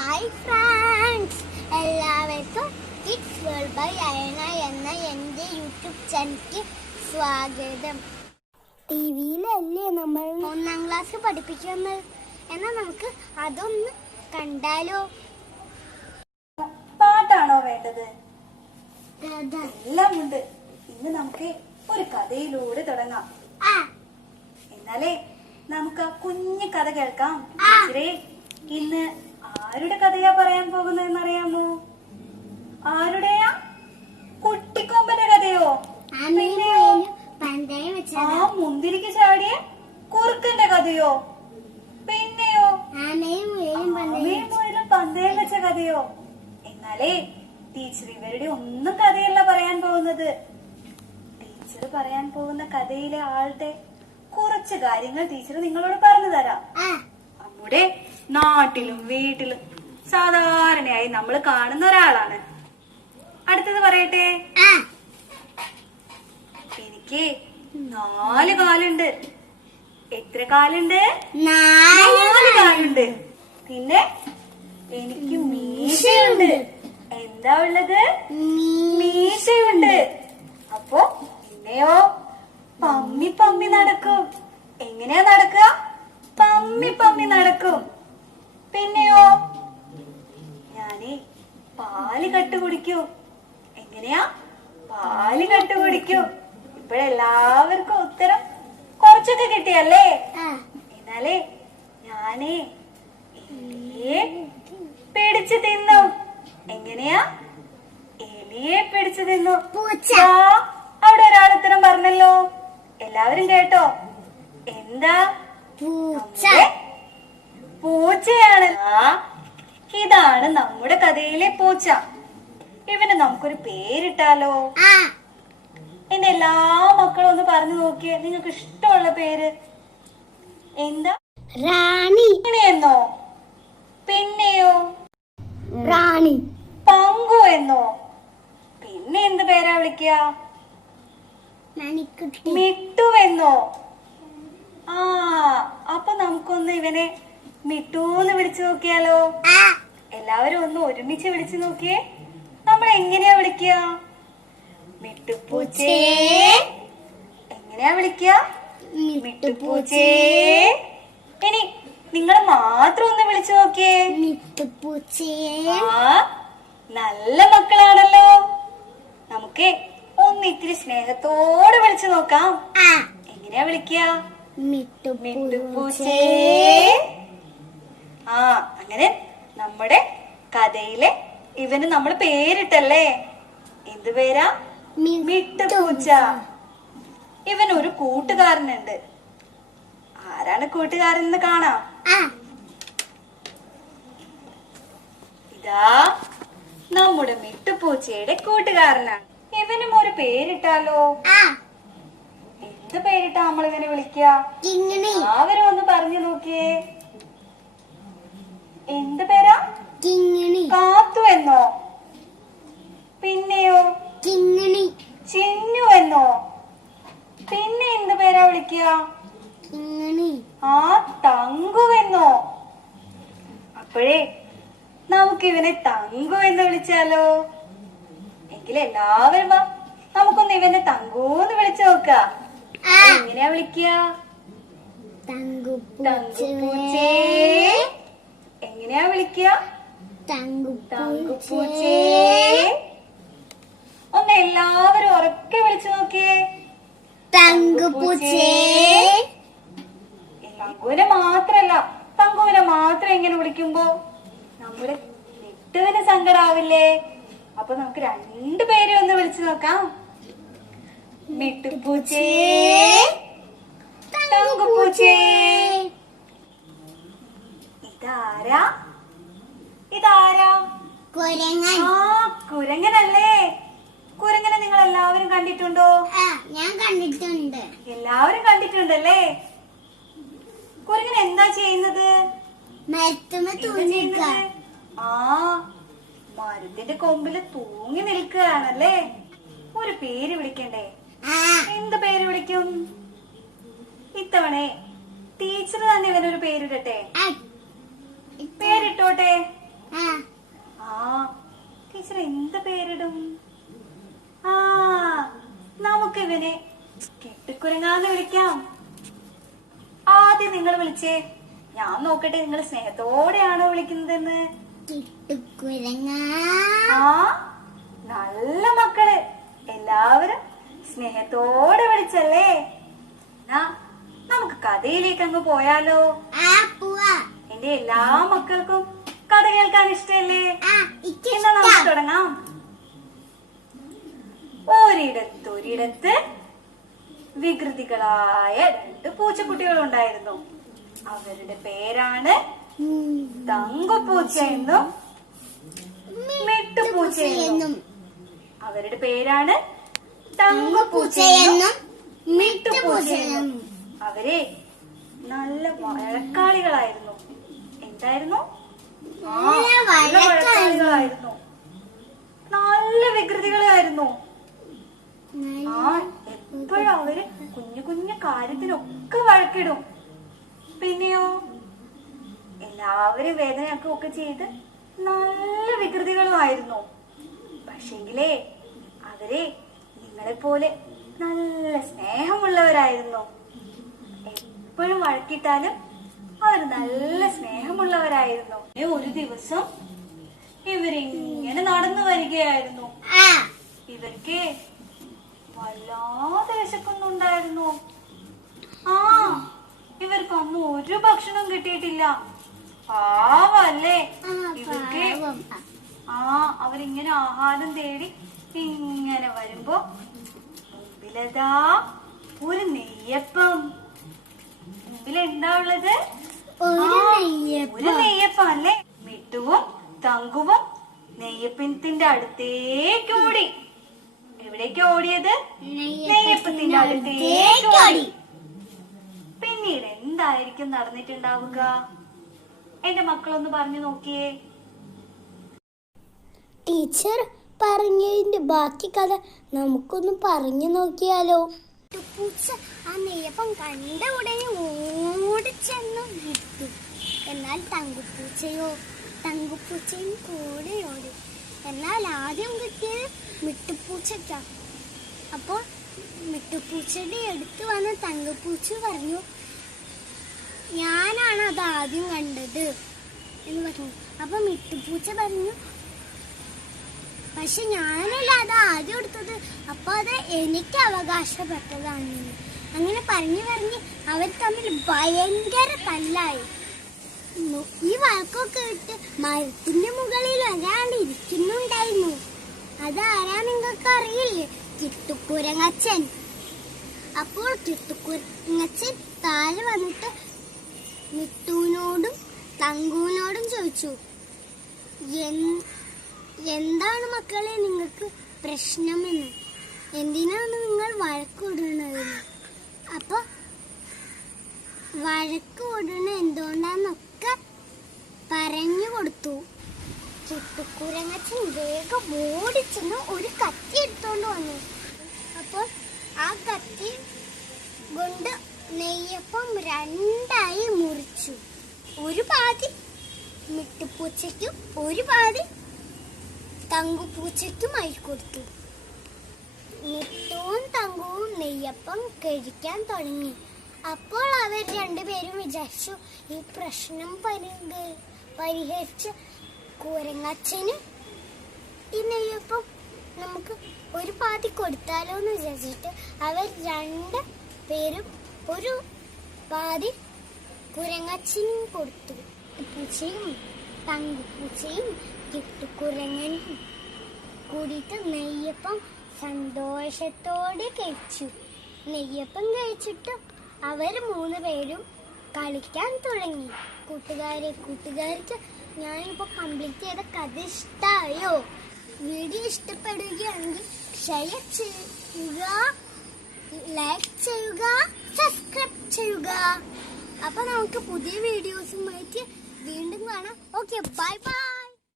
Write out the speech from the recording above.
Hi friends എല്ലാവർക്കും kids world by Ayana എന്ന എന്റെ യൂട്യൂബ് ചാനലിക്ക് സ്വാഗതം. ടി വിയിലല്ലേ നമ്മൾ? ഒന്നാം ക്ലാസ് പഠിപ്പിക്കുന്നത്. എന്നാൽ നമുക്ക് അതൊന്ന് കണ്ടാലോ? പാട്ടാണോ വേണ്ടത്? കഥ. എല്ലാം ഉണ്ട്. ഇന്ന് നമുക്ക് ഒരു കഥയിലൂടെ തുടങ്ങാം. ആ. എന്നാലേ നമുക്ക് ആ കുഞ്ഞു കഥ കേൾക്കാം. ഇന്ന് ആരുടെ കഥയാ പറയാൻ പോകുന്നതെന്ന് അറിയാമോ ആരുടെയാ? കുട്ടിക്കൊമ്പന്റെ കഥയോ? ആ മുന്തിരിക്ക് ചാടിയ കുറുക്കന്റെ കഥയോ? പിന്നെയോ? മുയലും പന്തയം വെച്ച. കഥയോ? എന്നാലേ ടീച്ചർ ഇവരുടെ ഒന്നും കഥയല്ല പറയാൻ പോകുന്നത്. ടീച്ചർ പറയാൻ പോകുന്ന കഥയിലെ ആളുടെ കുറച്ച് കാര്യങ്ങൾ ടീച്ചർ നിങ്ങളോട് പറഞ്ഞു തരാം. നമ്മുടെ നാട്ടിലും വീട്ടിലും സാധാരണയായി നമ്മൾ കാണുന്ന ഒരാളാണ്. അടുത്തത് പറയട്ടെ? എനിക്ക് നാല് കാലുണ്ട്. എത്ര കാലുണ്ട്? നാല് കാലുണ്ട്. പിന്നെ എനിക്ക് മീശയുണ്ട്. എന്താ ഉള്ളത്? മീശയുണ്ട്. അപ്പോ പിന്നെയോ? പമ്മി പമ്മി നടക്കും. എങ്ങനെയാ നടക്കുക? പമ്മി പമ്മി നടക്കും. പിന്നെയോ? ഞാനേ പാൽ കട്ട് കുടിക്കൂ എങ്ങനെയാ? പാൽ കട്ട് കുടിക്കൂ ഇപ്പോഴെല്ലാവർക്കും ഉത്തരം കുറച്ചൊക്കെ കിട്ടിയല്ലേ? എന്നാലേ ഞാനേ എലിയെ പിടിച്ചു തിന്നു. എങ്ങനെയാ? എലിയെ പിടിച്ചു തിന്നു. അവിടെ ഒരാൾ ഉത്തരം പറഞ്ഞല്ലോ. എല്ലാവരും കേട്ടോ? എന്താ? പൂച്ച. പൂച്ചയാണ്. ആ ഇതാണ് നമ്മുടെ കഥയിലെ പൂച്ച. ഇവന് നമുക്കൊരു പേരിട്ടാലോ? എന്റെ എല്ലാ മക്കളും ഒന്ന് പറഞ്ഞു നോക്കിയേ. നിങ്ങൾക്ക് ഇഷ്ടമുള്ള പേര്? എന്താ? റാണി. എന്നോ പിന്നെയോ? റാണി. പങ്കു എന്നോ? പിന്നെ എന്ത് പേരാ വിളിക്കുക? മിട്ടു എന്നോ? ആ അപ്പൊ നമുക്കൊന്ന് ഇവനെ മിട്ടു എന്ന് വിളിച്ചു നോക്കിയാലോ? ആ. എല്ലാവരും ഒന്ന് ഒരുമിച്ച് വിളിച്ചു നോക്കിയേ. നമ്മൾ എങ്ങനെയാ വിളിക്കുക? മിട്ടുപൂച്ചേ. എങ്ങനെയാ വിളിക്കുക? മിട്ടുപൂച്ചേ. ഇനി നിങ്ങൾ മാത്രം ഒന്ന് വിളിച്ചു നോക്കിയേ. മിട്ടുപൂച്ചേ. ആ നല്ല മക്കളാണല്ലോ. നമുക്ക് ഒന്ന് ഇത്തിരി സ്നേഹത്തോടെ വിളിച്ചു നോക്കാം. എങ്ങനെയാ വിളിക്കുക? മിട്ടുപൂച്ചേ. ആ അങ്ങനെ നമ്മുടെ കഥയിലെ ഇവന് നമ്മൾ പേരിട്ടല്ലേ? എന്ത് പേരാ? മിട്ടുപൂച്ച. ഇവൻ ഒരു കൂട്ടുകാരനുണ്ട്. ആരാണ് കൂട്ടുകാരൻ എന്ന് കാണാം ഇതാ നമ്മുടെ മിട്ടുപൂച്ചയുടെ കൂട്ടുകാരനാണ്. ഇവനും ഒരു പേരിട്ടാലോ? എന്ത് പേരിട്ടാ നമ്മൾ ഇവനെ വിളിക്കുക ഒന്ന് പറഞ്ഞു നോക്കിയേ. എന്ത് പേരാ? കിങ്ങിണി. കാത്തു എന്നോ? പിന്നെയോ? കിങ്ങിണി. ചിന്നു എന്നോ? പിന്നെ എന്ത് പേരാ വിളിക്കുക? കിങ്ങിണി. ആ തങ്കുവെന്നോ അപ്പോഴേ നമുക്ക് ഇവനെ തങ്കു എന്ന് വിളിച്ചാലോ? എങ്കിൽ എല്ലാവരും വാ. നമുക്കൊന്ന് ഇവനെ തങ്കൂന്ന് വിളിച്ചു നോക്ക. എങ്ങനെയാ വിളിക്കുക? തങ്കുപൂച്ചേ തങ്കുപൂച്ചേ. ഒന്ന് എല്ലാവരും ഉറക്കെ വിളിച്ചു നോക്കിയേ. തങ്കുവിനെ മാത്രല്ല തങ്കുവിനെ മാത്രം ഇങ്ങനെ വിളിക്കുമ്പോ നമ്മുടെ നെട്ടുവിന് സങ്കടാവില്ലേ? അപ്പൊ നമുക്ക് രണ്ടുപേരെ ഒന്ന് വിളിച്ചു നോക്കാം. മിട്ടുപൂച്ചേ തങ്കുപൂച്ചേ. ഇതാരാ? ഇതാരാ? കുരങ്ങൻ. ആ കുരങ്ങനല്ലേ? കുരങ്ങനെ നിങ്ങൾ എല്ലാവരും കണ്ടിട്ടുണ്ടോ ഞാൻ കണ്ടിട്ടുണ്ട്. എല്ലാവരും കണ്ടിട്ടുണ്ടല്ലേ? കുരങ്ങൻ എന്താ ചെയ്യുന്നത്? ആ മരത്തിന്റെ കൊമ്പിൽ തൂങ്ങി നിൽക്കുകയാണല്ലേ? ഒരു പേര് വിളിക്കണ്ടേ? എന്ത് പേര് വിളിക്കും? ഇത്തവണേ ടീച്ചർ തന്നെ ഇവനൊരു പേരിടട്ടെ? ആ. ടീച്ചർ എന്ത് പേരിടും? ആ നമുക്ക് ഇവനെ കെട്ടിക്കുരങ്ങാന്ന് വിളിക്കാം. ആദ്യം നിങ്ങൾ വിളിച്ചേ. ഞാൻ നോക്കട്ടെ നിങ്ങൾ സ്നേഹത്തോടെയാണോ വിളിക്കുന്നതെന്ന്. ആ നല്ല മക്കൾ. എല്ലാവരും സ്നേഹത്തോടെ വിളിച്ചല്ലേ. നമുക്ക് കഥയിലേക്ക് അങ്ങ് പോയാലോ. എന്റെ എല്ലാ മക്കൾക്കും കേൾക്കാൻ ഇഷ്ടല്ലേ? എന്നാ നമുക്ക് തുടങ്ങാം. ഒരിടത്തൊരിടത്ത് വികൃതികളായ രണ്ട് പൂച്ചക്കുട്ടികൾ ഉണ്ടായിരുന്നു. അവരുടെ പേരാണ്. തങ്കപ്പൂച്ച എന്നും മെട്ടുപൂച്ച എന്നും അവരുടെ പേരാണ് പൂച്ച തങ്കപ്പൂച്ച എന്നും മിട്ടുപൂച്ച എന്നും അവരെ നല്ല വഴക്കാളികളായിരുന്നു. എന്തായിരുന്നു? നല്ല വികൃതികളായിരുന്നു. ആ എപ്പോഴും അവർ കുഞ്ഞു കുഞ്ഞു കാര്യത്തിനൊക്കെ വഴക്കിടും. പിന്നെയോ എല്ലാവരും വേദനയൊക്കെ ഒക്കെ ചെയ്ത് നല്ല വികൃതികളുമായിരുന്നു. പക്ഷെങ്കിലേ അവരെ നിങ്ങളെ പോലെ നല്ല സ്നേഹമുള്ളവരായിരുന്നു. എപ്പോഴും വഴക്കിട്ടാലും അവർ നല്ല സ്നേഹമുള്ളവരായിരുന്നു. ഒരു ദിവസം ഇവരിങ്ങനെ നടന്നു വരികയായിരുന്നു. ഇവർക്ക് വല്ലാതെ വിശക്കുന്നുണ്ടായിരുന്നു. ആ ഇവർക്ക് അന്ന് ഒരു ഭക്ഷണം കിട്ടിയിട്ടില്ല. പാവല്ലേ. ആ, ഇവർക്ക്. ആ അവരിങ്ങനെ ആഹാരം തേടി ഇങ്ങനെ വരുമ്പോ മുമ്പിലതാ ഒരു നെയ്യപ്പം. മുമ്പിൽ എന്താ ഉള്ളത്? ഒരു നെയ്യപ്പല്ലേ മിട്ടുവും തങ്കുവും നെയ്യപ്പത്തിന്റെ അടുത്തേക്ക് ഓടി. എവിടേക്ക് ഓടിയത്? നെയ്യപ്പത്തിന്റെ അടുത്തേക്ക് ഓടി. പിന്നീട് എന്തായിരിക്കും നടന്നിട്ടുണ്ടാവുക? എന്റെ മക്കളൊന്ന് പറഞ്ഞു നോക്കിയേ. ടീച്ചർ പറഞ്ഞതിന്റെ ബാക്കി കഥ നമുക്കൊന്ന് പറഞ്ഞു നോക്കിയാലോ. പൂച്ച ആ നെയ്യപ്പം കണ്ട ഉടനെ ഓടിച്ചെന്ന് വിട്ടു എന്നാൽ തങ്കുപ്പൂച്ചയോ തങ്കുപ്പൂച്ചയും കൂടെ ഓടി എന്നാൽ ആദ്യം കിട്ടിയത് മിട്ടുപൂച്ചയ്ക്കാണ് അപ്പോൾ മിട്ടുപൂച്ചയുടെ അടുത്ത് വന്ന തങ്കപ്പൂച്ച പറഞ്ഞു ഞാനാണ് അത് ആദ്യം കണ്ടത് എന്ന് പറഞ്ഞു. അപ്പൊ മിട്ടുപൂച്ച പറഞ്ഞു പക്ഷെ ഞാനല്ല അത് ആദ്യം എടുത്തത്. അപ്പൊ അത് എനിക്ക് അവകാശപ്പെട്ടതാണ് അങ്ങനെ പറഞ്ഞു പറഞ്ഞ് അവർ തമ്മിൽ ഭയങ്കര തല്ലായി. ഈ വഴക്കൊക്കെ ഇട്ട് മരത്തിന്റെ മുകളിൽ ഒരാൾ ഇരിക്കുന്നുണ്ടായിരുന്നു. അതാരാ നിങ്ങൾക്ക് അറിയില്ലേ? കിട്ടുക്കുരങ്ങച്ചൻ അപ്പോൾ കിട്ടുക്കുരങ്ങച്ചൻ താഴെ വന്നിട്ട് മിട്ടുവിനോടും തങ്കുവിനോടും ചോദിച്ചു എന്താണ് മക്കളെ നിങ്ങൾക്ക് പ്രശ്നമെന്ന്? എന്തിനാണ് നിങ്ങൾ വഴക്കൂടുന്നതെന്ന് അപ്പൊ വഴക്ക് വഴക്കൂടുന്ന എന്തുകൊണ്ടാന്നൊക്കെ പറഞ്ഞു കൊടുത്തു. ചുട്ടുക്കുരങ്ങച്ചൻ വേഗം ഓടിച്ചെന്ന് ഒരു കത്തി എടുത്തോണ്ട് വന്നു. അപ്പോൾ ആ കത്തി കൊണ്ട് നെയ്യപ്പം രണ്ടായി മുറിച്ചു. ഒരു പാതി മിട്ടുപൂച്ചയ്ക്കും ഒരു പാതി തങ്കുപൂച്ചയ്ക്കുമായി കൊടുത്തു. മിട്ടുവും നെയ്യപ്പം കഴിക്കാൻ തുടങ്ങി. അപ്പോൾ അവർ രണ്ടുപേരും വിചാരിച്ചു ഈ പ്രശ്നം പരിഹ- പരിഹരിച്ച് കുരങ്ങച്ചന് ഈ നെയ്യപ്പം നമുക്ക് ഒരു പാതി കൊടുത്താലോ എന്ന് വിചാരിച്ചിട്ട് അവർ രണ്ട് പേരും ഒരു പാതി കുരങ്ങച്ചനും കൊടുത്തു. പൂച്ചയും തങ്കുപൂച്ചയും കിട്ടുകുരങ്ങനും കൂടിയിട്ട് നെയ്യപ്പം സന്തോഷത്തോടെ കഴിച്ചു. നെയ്യപ്പം കഴിച്ചിട്ട് അവർ മൂന്ന് പേരും കളിക്കാൻ തുടങ്ങി. കൂട്ടുകാരെ കൂട്ടുകാർക്ക് ഞാനിപ്പോൾ കംപ്ലീറ്റ് ചെയ്ത കഥ ഇഷ്ടമായോ വീഡിയോ ഇഷ്ടപ്പെടുകയാണെങ്കിൽ ഷെയർ ചെയ്യുക ലൈക്ക് ചെയ്യുക സബ്സ്ക്രൈബ് ചെയ്യുക. അപ്പൊ നമുക്ക് പുതിയ വീഡിയോസുമായിട്ട് വീണ്ടും കാണാം. Okay bye bye